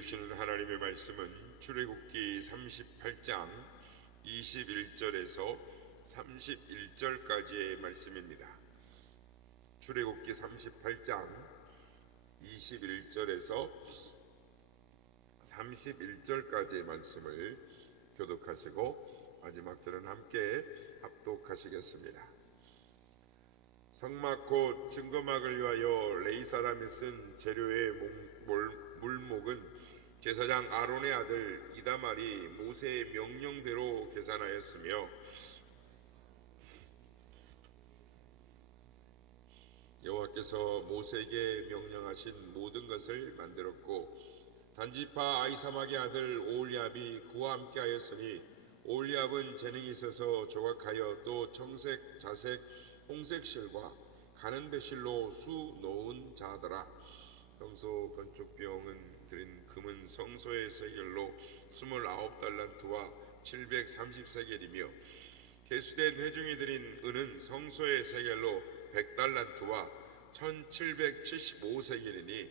주시는 하나님의 말씀은 출애굽기 38장 21절에서 31절까지의 말씀입니다. 출애굽기 38장 21절에서 31절까지의 말씀을 교독하시고 마지막 절은 함께 합독하시겠습니다. 성막 곧 증거막을 위하여 레위 사람이 쓴 재료의 물목은 제사장 아론의 아들 이다말이 모세의 명령대로 계산하였으며 여호와께서 모세에게 명령하신 모든 것을 만들었고 단지파 아히사막의 아들 오홀리압이 그와 함께 하였으니 오홀리압은 재능이 있어서 조각하여 또 청색, 자색, 홍색 실과 가는 배실로 수 놓은 자더라. 성소 건축 비용은 드린 금은 성소의 세겔로 29달란트와 730세겔이며 개수된 회중이 드린 은은 성소의 세겔로 100달란트와 1775세겔이니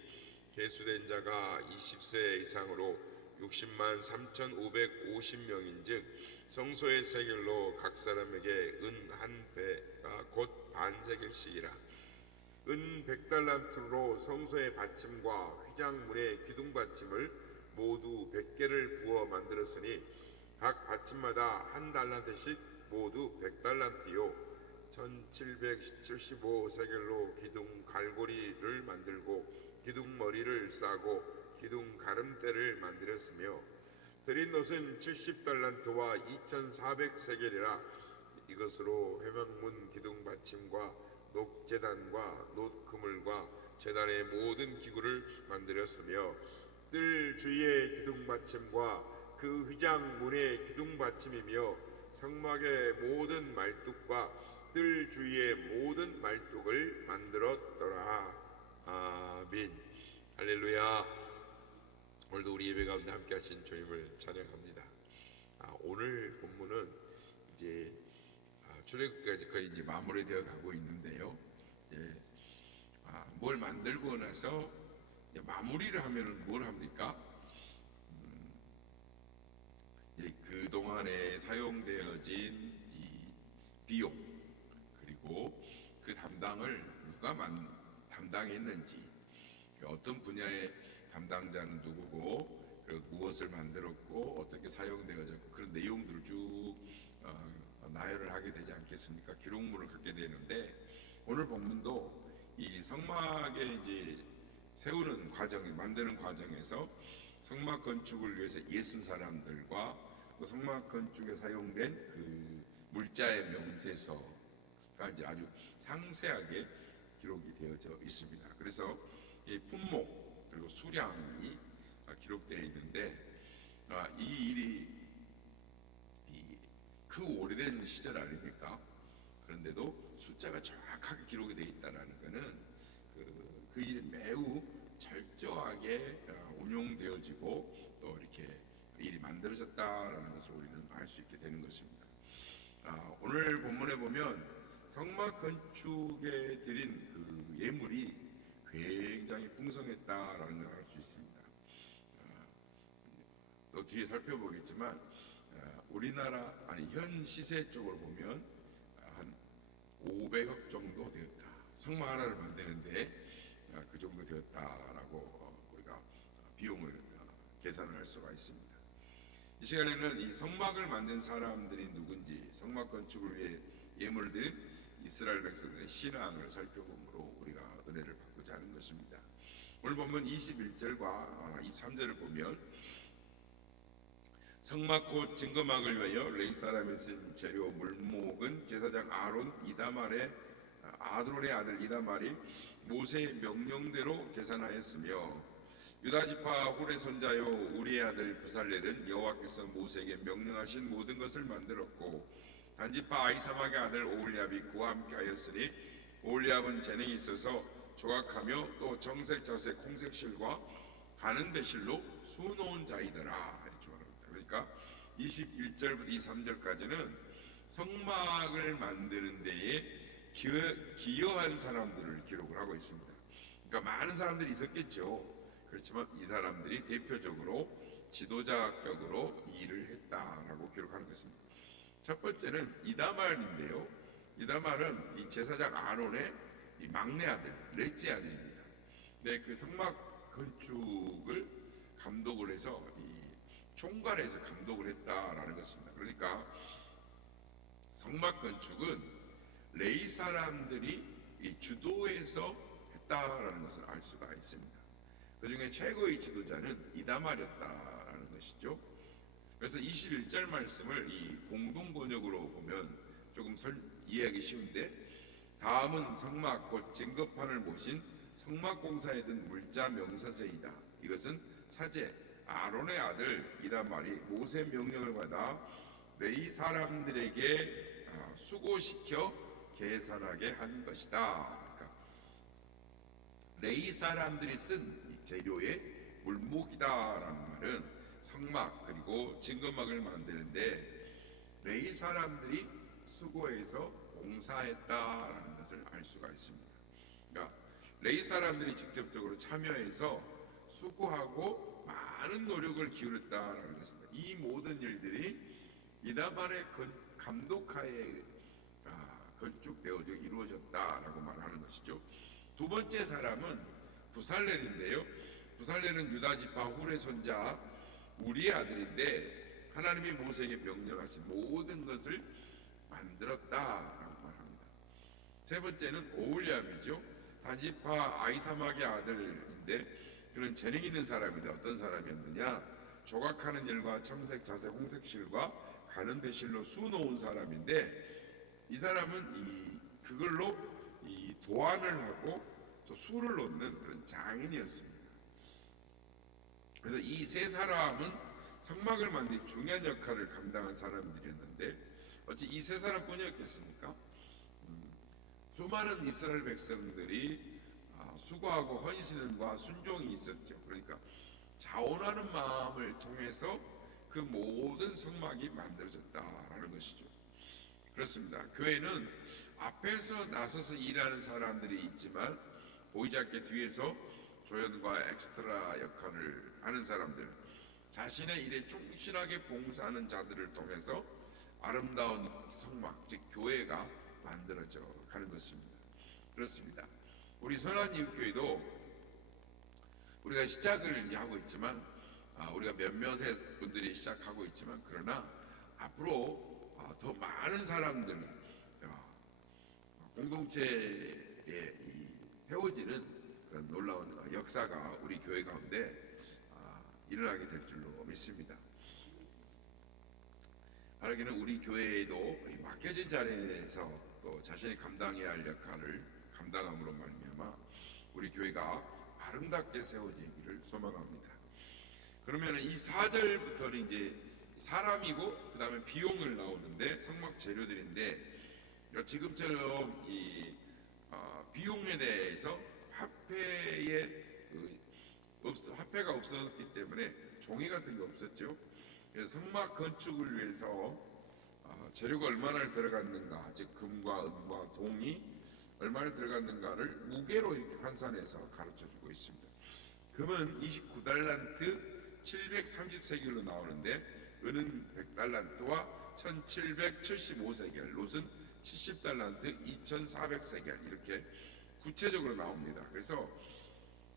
개수된 자가 20세 이상으로 60만 3,550명인즉 성소의 세겔로 각 사람에게 은 한 배가 곧 반세겔씩이라. 은 100달란트로 성소의 받침과 휘장문의 기둥 받침을 모두 100개를 부어 만들었으니 각 받침마다 한 달란트씩 모두 100달란트요 1775세겔로 기둥 갈고리를 만들고 기둥 머리를 싸고 기둥 가름대를 만들었으며 드린 옷은 70달란트와 2400세겔이라. 이것으로 회막문 기둥 받침과 녹제단과 녹그물과 제단의 모든 기구를 만들었으며 뜰 주위의 기둥 받침과 그 휘장문의 기둥 받침이며 성막의 모든 말뚝과 뜰 주위의 모든 말뚝을 만들었더라. 아멘. 할렐루야. 오늘도 우리 예배 가운데 함께 하신 주님을 찬양합니다. 오늘 본문은 이제 출애굽기까지 거의 이제 마무리되어 가고 있는데요. 뭘 만들고 나서 마무리를 하면은 뭘 합니까? 그 동안에 사용되어진 이 비용 그리고 그 담당을 누가 담당했는지, 어떤 분야의 담당자는 누구고, 그리고 무엇을 만들었고 어떻게 사용되어졌고 그런 내용들을 쭉 나열을 하게 되지 않겠습니까? 기록물을 갖게 되는데 오늘 본문도 이 성막에 이제 세우는 과정, 만드는 과정에서 성막 건축을 위해서 애쓴 사람들과 그 성막 건축에 사용된 그 물자의 명세서가 이제 아주 상세하게 기록이 되어져 있습니다. 그래서 이 품목 그리고 수량이 기록되어 있는데 이 일이 그 오래된 시절 아닙니까? 그런데도 숫자가 정확하게 기록이 되어 있다는 것은 그 일이 매우 철저하게 운용되어지고 또 이렇게 일이 만들어졌다라는 것을 우리는 알 수 있게 되는 것입니다. 오늘 본문에 보면 성막 건축에 드린 그 예물이 굉장히 풍성했다라는 걸 알 수 있습니다. 또 뒤에 살펴보겠지만 우리나라 현 시세 쪽으로 보면 한 500억 정도 되었다. 성막 하나를 만드는데 그 정도 되었다라고 우리가 비용을 계산을 할 수가 있습니다. 이 시간에는 이 성막을 만든 사람들이 누군지, 성막 건축을 위해 예물을 드린 이스라엘 백성들의 신앙을 살펴보므로 우리가 은혜를 받고자 하는 것입니다. 오늘 보면 21절과 23절을 보면 성막 곧 증거막을 위하여 레위 사람이 쓴 재료 물목은 제사장 아론 이다말의 아론의 아들 이다말이 모세의 명령대로 계산하였으며 유다지파 훌의 손자요 우리의 아들 부살렐은 여호와께서 모세에게 명령하신 모든 것을 만들었고 단지파 아히사막의 아들 오홀리압이 그와 함께 하였으니 오홀리압은 재능이 있어서 조각하며 또 정색, 자색, 홍색 실과 가는 배실로 수놓은 자이더라. 이렇게 말합니다. 그러니까 21절부터 23절까지는 성막을 만드는 데에 기여한 사람들을 기록을 하고 있습니다. 그러니까 많은 사람들이 있었겠죠. 그렇지만 이 사람들이 대표적으로 지도자격으로 일을 했다라고 기록하는 것입니다. 첫 번째는 이다말인데요. 이다말은 이 제사장 아론의 이 막내 아들, 넷째 아들입니다. 네, 그 성막 건축을 감독을 해서 이 총괄해서 감독을 했다라는 것입니다. 그러니까 성막 건축은 레위 사람들이 이 주도해서 했다라는 것을 알 수가 있습니다. 그 중에 최고의 지도자는 이다말이었다라는 것이죠. 그래서 21절 말씀을 이 공동 번역으로 보면 조금 이해하기 쉬운데, 다음은 성막 곧 증거판을 모신 성막 공사에 든 물자 명사세이다. 이것은 사제 아론의 아들 이다말이 모세 명령을 받아 레위 사람들에게 수고시켜 계산하게 한 것이다. 그러니까 레위 사람들이 쓴 재료의 물목이다라는 말은 성막 그리고 증거막을 만드는데 레위 사람들이 수고해서 공사했다라는 것을 알 수가 있습니다. 그러니까 레위 사람들이 직접적으로 참여해서 수고하고 많은 노력을 기울였다라는 것입니다. 이 모든 일들이 이다말의 감독하에 건축되어져 이루어졌다라고 말하는 것이죠. 두 번째 사람은 부살렐인데요. 부살렐은 유다 지파 훌의 손자 우리의 아들인데 하나님이 모세에게 명령하신 모든 것을 만들었다라고 말합니다. 세 번째는 오홀리압이죠. 단지파 아이사막의 아들인데 그런 재능 있는 사람인데 어떤 사람이었느냐? 조각하는 일과 청색, 자색, 홍색 실과 가는 배실로 수 놓은 사람인데 이 사람은 그걸로 이 도안을 하고 또 수를 놓는 그런 장인이었습니다. 그래서 이 세 사람은 성막을 만드는 중요한 역할을 감당한 사람들이었는데 어찌 이 세 사람뿐이었겠습니까? 수많은 이스라엘 백성들이 수고하고 헌신과 순종이 있었죠. 그러니까 자원하는 마음을 통해서 그 모든 성막이 만들어졌다라는 것이죠. 그렇습니다. 교회는 앞에서 나서서 일하는 사람들이 있지만 보이지 않게 뒤에서 조연과 엑스트라 역할을 하는 사람들, 자신의 일에 충실하게 봉사하는 자들을 통해서 아름다운 성막, 즉 교회가 만들어져 가는 것입니다. 그렇습니다. 우리 선한이웃교회도 우리가 시작을 이제 하고 있지만 우리가 몇몇의 분들이 시작하고 있지만 그러나 앞으로 더 많은 사람들 공동체에 세워지는 그런 놀라운 역사가 우리 교회 가운데 일어나게 될 줄로 믿습니다. 바라기는 우리 교회에도 맡겨진 자리에서 또 자신이 감당해야 할 역할을 감당함으로 말미암아 우리 교회가 아름답게 세워지기를 소망합니다. 그러면 이 4절부터는 이제 사람이고 그 다음에 비용을 나오는데 성막 재료들인데 지금처럼 이 비용에 대해서 화폐가 없었기 때문에 종이 같은 게 없었죠. 그래서 성막 건축을 위해서 재료가 얼마나 들어갔는가, 즉 금과 은과 동이 얼마나 들어갔는가를 무게로 이렇게 환산해서 가르쳐주고 있습니다. 금은 29달란트 730세겔로 나오는데 은은 100달란트와 1775세겔, 롯은 70달란트 2400세겔 이렇게 구체적으로 나옵니다. 그래서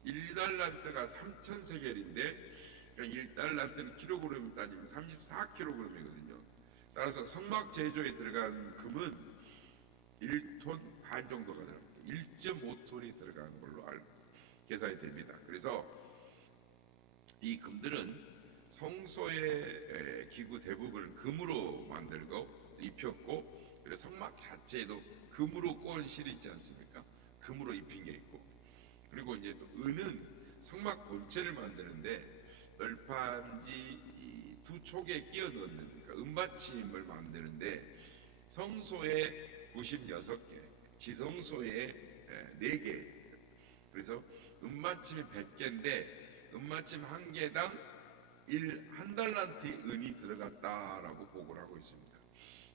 1달란트가 3000세겔인데 그러니까 1달란트는 킬로그램 따지면 34kg이거든요. 따라서 성막 제조에 들어간 금은 1톤 반 정도가 들어갑니다. 1.5톤이 들어간 걸로 계산이 됩니다. 그래서 이 금들은 성소의 기구 대부분을 금으로 만들고 입혔고, 그래서 성막 자체에도 금으로 꼬은 실이 있지 않습니까? 금으로 입힌 게 있고, 그리고 이제 또 은은 성막 본체를 만드는데 널판지 두 촉에 끼워 넣는, 그러니까 은받침을 만드는데 성소에 96개, 지성소에 4개, 그래서 은받침이 100개인데 은받침 한 개당 1달란트의 은이 들어갔다라고 보고를 하고 있습니다.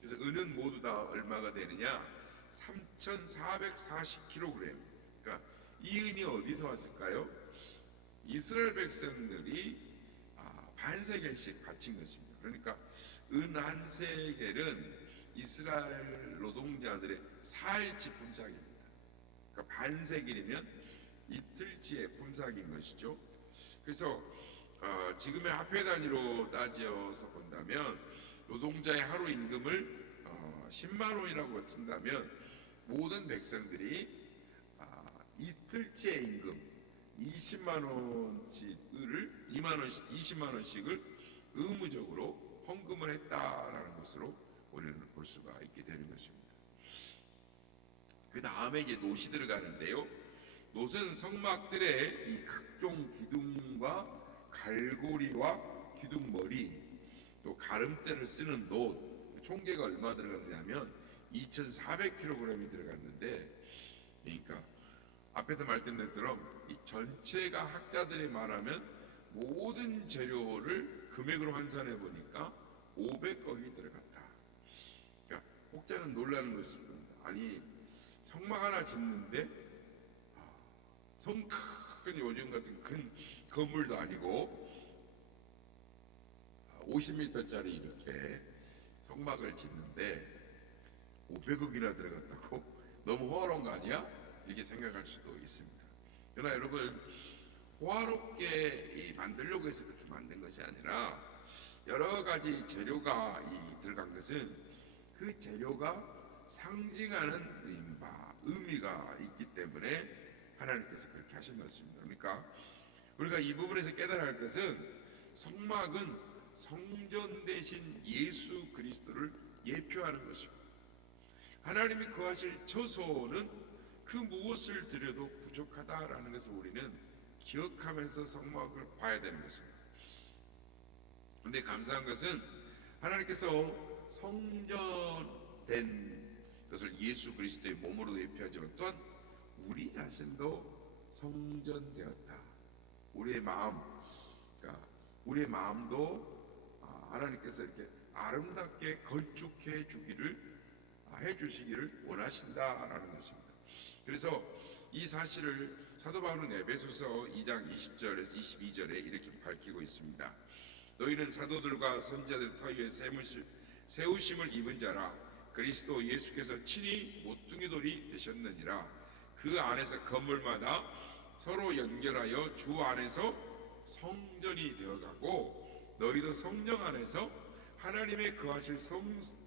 그래서 은은 모두 다 얼마가 되느냐? 3,440kg. 그러니까 이 은이 어디서 왔을까요? 이스라엘 백성들이 반세겔씩 바친 것입니다. 그러니까 은 한 세겔은 이스라엘 노동자들의 4일치 품삯입니다. 그러니까 반세겔이면 이틀치의 품삯인 것이죠. 그래서 지금의 화폐 단위로 따져서 본다면 노동자의 하루 임금을 10만 원이라고 친다면 모든 백성들이 이틀째 임금 20만 원씩을 20만 원씩을 의무적으로 헌금을 했다라는 것으로 우리는 볼 수가 있게 되는 것입니다. 그 다음에 이제 놋이 들어가는데요. 놋은 성막들의 이 각종 기둥과 갈고리와 기둥머리 또 가름대를 쓰는 놋 총계가 얼마 들어갔냐면 2,400kg이 들어갔는데, 그러니까 앞에서 말씀드린 것처럼 이 전체가 학자들이 말하면 모든 재료를 금액으로 환산해 보니까 500억이 들어갔다. 그러니까 혹자는 놀라는 것입니다. 아니 성막 하나 짓는데 성 큰 요즘 같은 큰 건물도 아니고 50m짜리 이렇게 성막을 짓는데 500억이나 들어갔다고? 너무 호화로운 거 아니야? 이렇게 생각할 수도 있습니다. 그러나 여러분, 호화롭게 만들려고 해서 그렇게 만든 것이 아니라 여러 가지 재료가 들어간 것은 그 재료가 상징하는 의미가 있기 때문에 하나님께서 그렇게 하신 것입니다. 그러니까 우리가 이 부분에서 깨달아야 할 것은 성막은 성전 대신 예수 그리스도를 예표하는 것이고, 하나님이 거하실 처소는 그 무엇을 드려도 부족하다라는 것을 우리는 기억하면서 성막을 봐야 되는 것입니다. 그런데 감사한 것은 하나님께서 성전된 것을 예수 그리스도의 몸으로 예표하지만 또한 우리 자신도 성전되었다. 우리의 마음, 그러니까 우리의 마음도 하나님께서 이렇게 아름답게 건축해 주시기를 원하신다라는 것입니다. 그래서 이 사실을 사도 바울은 에베소서 2장 20절에서 22절에 이렇게 밝히고 있습니다. 너희는 사도들과 선지자들 터위에 세우심을 입은 자라. 그리스도 예수께서 친히 모퉁이 돌이 되셨느니라. 그 안에서 건물마다 서로 연결하여 주 안에서 성전이 되어가고 너희도 성령 안에서 하나님의 거하실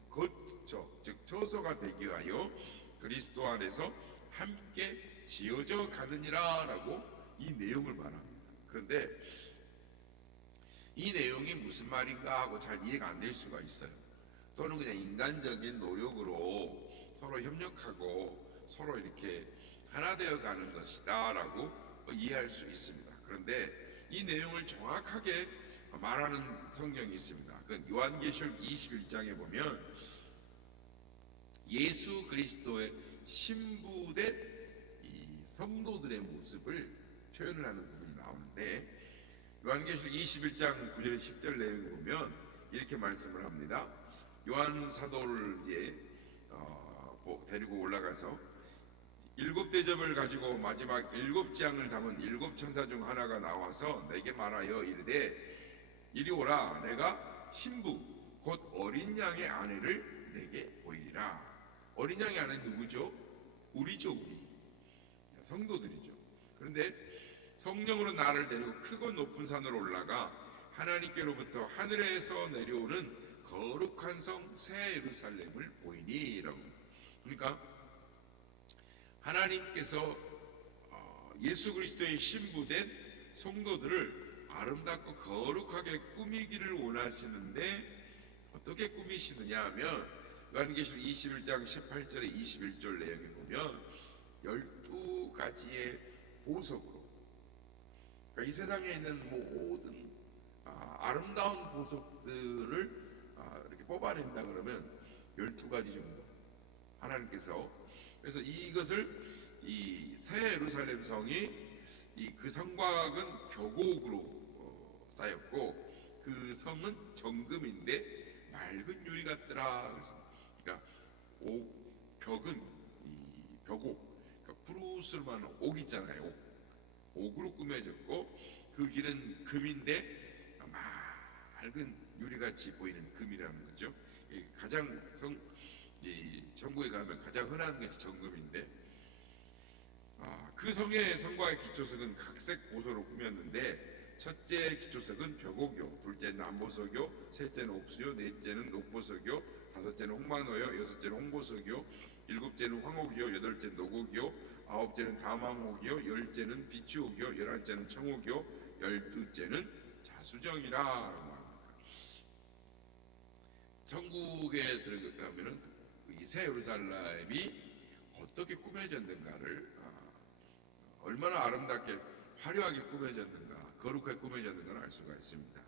거처 즉 처소가 되기 위하여 그리스도 안에서 함께 지어져 가느니라 라고 이 내용을 말합니다. 그런데 이 내용이 무슨 말인가 하고 잘 이해가 안 될 수가 있어요. 또는 그냥 인간적인 노력으로 서로 협력하고 서로 이렇게 하나 되어 가는 것이다 라고 이해할 수 있습니다. 그런데 이 내용을 정확하게 말하는 성경이 있습니다. 그 요한계시록 21장에 보면 예수 그리스도의 신부된 이 성도들의 모습을 표현을 하는 부분이 나오는데, 요한계시록 21장 9절 10절 내용을 보면 이렇게 말씀을 합니다. 요한 사도를 이제 데리고 올라가서 7대접을 가지고 마지막 7장을 담은 7천사 중 하나가 나와서 내게 말하여 이르되 이리 오라. 내가 신부 곧 어린 양의 아내를 내게 보이리라. 어린 양의 아내는 누구죠? 우리죠. 우리 성도들이죠. 그런데 성령으로 나를 데리고 크고 높은 산으로 올라가 하나님께로부터 하늘에서 내려오는 거룩한 성 새 예루살렘을 보이니라고. 그러니까 하나님께서 예수 그리스도의 신부된 성도들을 아름답고 거룩하게 꾸미기를 원하시는데 어떻게 꾸미시느냐 하면 요한계시록 21장 18절에 21절 내용에 보면 12가지의 보석으로, 그러니까 이 세상에 있는 모든 아름다운 보석들을 이렇게 뽑아낸다 그러면 12가지 정도 하나님께서, 그래서 이것을 이 새 예루살렘 성이 그 성곽은 벽옥으로 쌓였고 그 성은 정금인데 맑은 유리 같더라. 그러니까 벽은 이 벽옥, 그러니까 브루스르만 옥 있잖아요. 옥으로 꾸며졌고 그 그 길은 금인데 맑은 유리같이 보이는 금이라는 거죠. 가장 이 천국에 가면 가장 흔한 것이 정금인데, 그 성의 성곽의 기초석은 각색 고소로 꾸몄는데, 첫째 기초석은 벽옥이요, 둘째는 안보석이요, 셋째는 옥수요, 넷째는 녹보석이요, 다섯째는 홍만호요, 여섯째는 홍보석이요, 일곱째는 황옥이요, 여덟째는 녹옥이요, 아홉째는 다망옥이요, 열째는 비추옥이요, 열한째는 청옥이요, 열두째는 자수정이라. 천국에 들어가면은 이 새 예루살렘이 어떻게 꾸며졌는가를, 얼마나 아름답게 화려하게 꾸며졌는가, 거룩하게 꾸며졌는가를 알 수가 있습니다.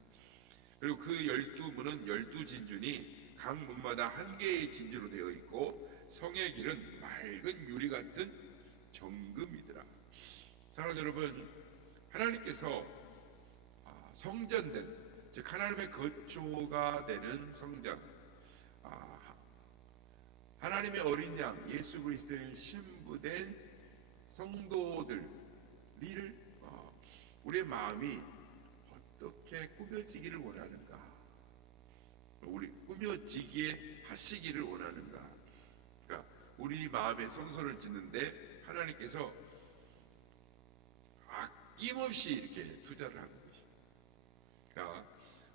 그리고 그 12문은 12진준이 각 문마다 한 개의 진주로 되어 있고, 성의 길은 맑은 유리 같은 정금이더라. 사랑하는 여러분, 하나님께서 성전된, 즉 하나님의 거처가 되는 성전, 하나님의 어린 양 예수 그리스도의 신부된 성도들, 우리의 마음이 어떻게 꾸며지기를 원하는가, 우리 꾸며지기에 하시기를 원하는가. 그러니까 우리 마음에 성소를 짓는데 하나님께서 아낌없이 이렇게 투자를 하는 것입니다. 그러니까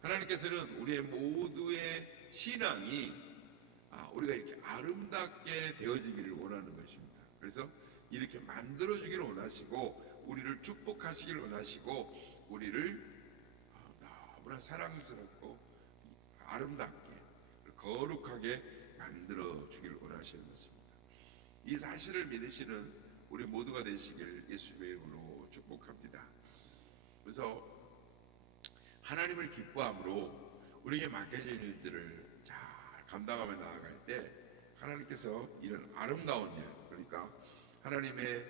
하나님께서는 우리의 모두의 신앙이 우리가 이렇게 아름답게 되어지기를 원하는 것입니다. 그래서 이렇게 만들어주기를 원하시고, 우리를 축복하시기를 원하시고, 우리를 너무나 사랑스럽고 아름답게 거룩하게 만들어주기를 원하시는 것입니다. 이 사실을 믿으시는 우리 모두가 되시길 예수님의 이름으로 축복합니다. 그래서 하나님을 기뻐함으로 우리에게 맡겨진 일들을 잘 감당하며 나아갈 때, 하나님께서 이런 아름다운 일, 그러니까 하나님의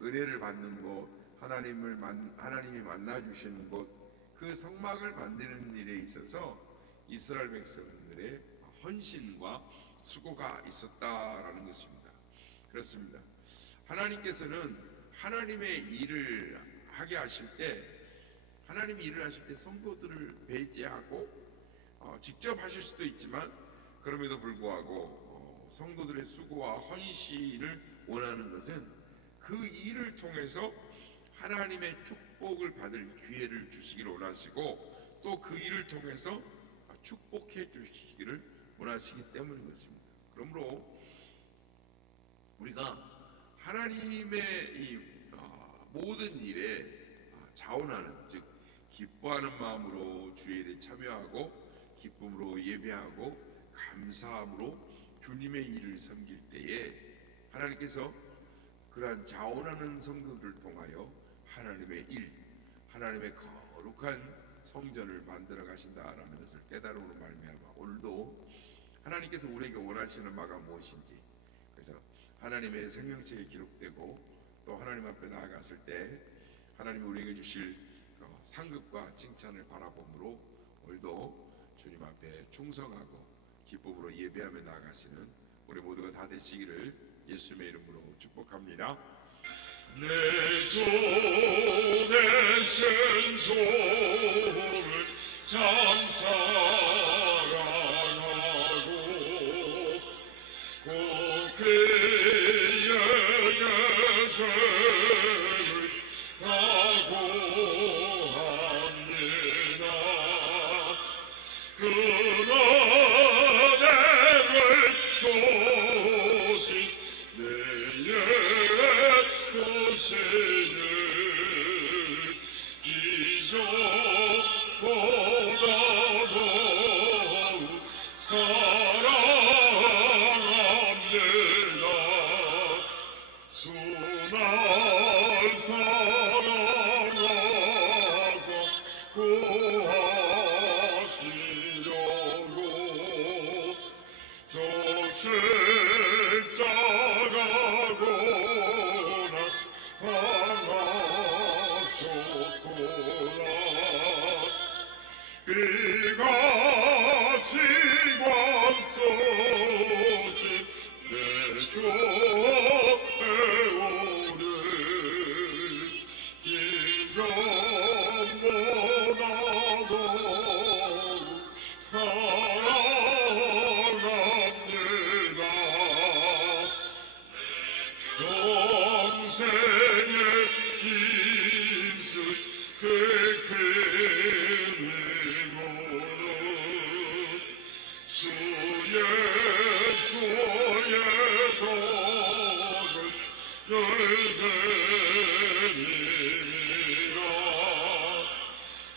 은혜를 받는 곳, 하나님이 만나 주시는 곳, 그 성막을 만드는 일에 있어서 이스라엘 백성들의 헌신과 수고가 있었다라는 것입니다. 그렇습니다. 하나님께서는 하나님의 일을 하게 하실 때, 하나님이 일을 하실 때 성도들을 배제하고, 직접 하실 수도 있지만 그럼에도 불구하고 성도들의 수고와 헌신을 원하는 것은 그 일을 통해서 하나님의 축복을 받을 기회를 주시기를 원하시고, 또 그 일을 통해서 축복해 주시기를 원하시기 때문인 것입니다. 그러므로 우리가 하나님의 이 모든 일에 자원하는, 즉 기뻐하는 마음으로 주의 일에 참여하고, 기쁨으로 예배하고, 감사함으로 주님의 일을 섬길 때에 하나님께서 그러한 자원하는 성도들을 통하여 하나님의 일, 하나님의 거룩한 성전을 만들어 가신다라는 것을 깨달음으로 말미암아 오늘도 하나님께서 우리에게 원하시는 바가 무엇인지, 그래서 하나님의 생명책에 기록되고 또 하나님 앞에 나아갔을 때 하나님이 우리에게 주실 상급과 칭찬을 바라봄으로 오늘도 주님 앞에 충성하고 기쁨으로 예배하며 나아가시는 우리 모두가 다 되시기를 예수님의 이름으로 축복합니다. 내 주 되신 주를 참 사랑하고 그의 계세를 다고합니다. 그 은혜를 주신 내 예수시를 이전보다 더욱 사랑합니다. 주날 사랑하사 구하시려고 저 십자가고나 당하셨도다. 이같이 관소진 내 곁에 오늘 이전보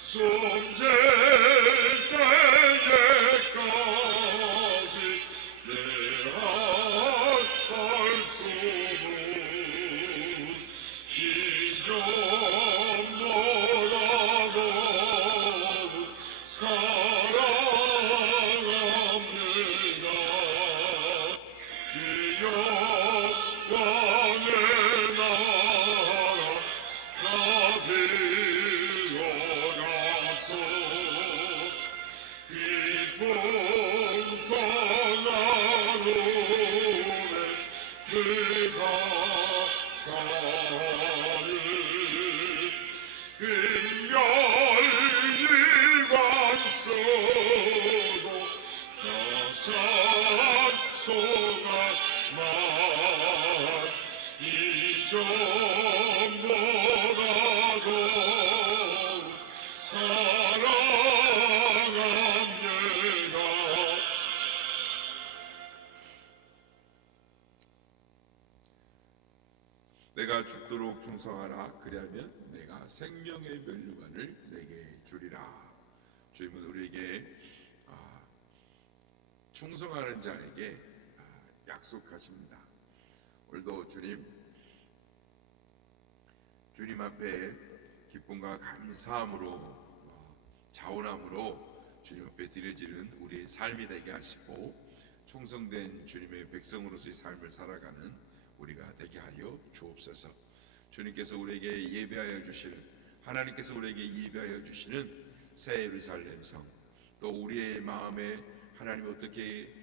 숨질 때에까지 내가 할 수는 이전보다도 사랑합니다. 이 영광의 나라 나 들어가서 기쁜 선하루에 그가 사를 흰멸리만 써도 나 찬송할 이전보다도 사랑합니다. 내가 죽도록 충성하라. 그리하면 내가 생명의 면류관을 내게 주리라. 주님은 우리에게 충성하는 자에게 약속하십니다. 오늘도 주님 앞에 기쁨과 감사함으로 자원함으로 주님 앞에 드려지는 우리의 삶이 되게 하시고 충성된 주님의 백성으로서의 삶을 살아가는 우리가 되게 하여 주옵소서. 주님께서 우리에게 예배하여 주시는, 하나님께서 우리에게 예배하여 주시는 새 예루살렘 성, 또 우리의 마음에 하나님이 어떻게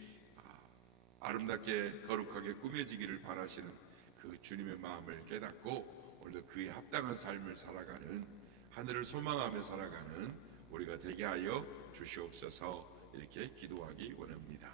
아름답게 거룩하게 꾸며지기를 바라시는 그 주님의 마음을 깨닫고 오늘도 그에 합당한 삶을 살아가는, 하늘을 소망하며 살아가는 우리가 되게 하여 주시옵소서. 이렇게 기도하기 원합니다.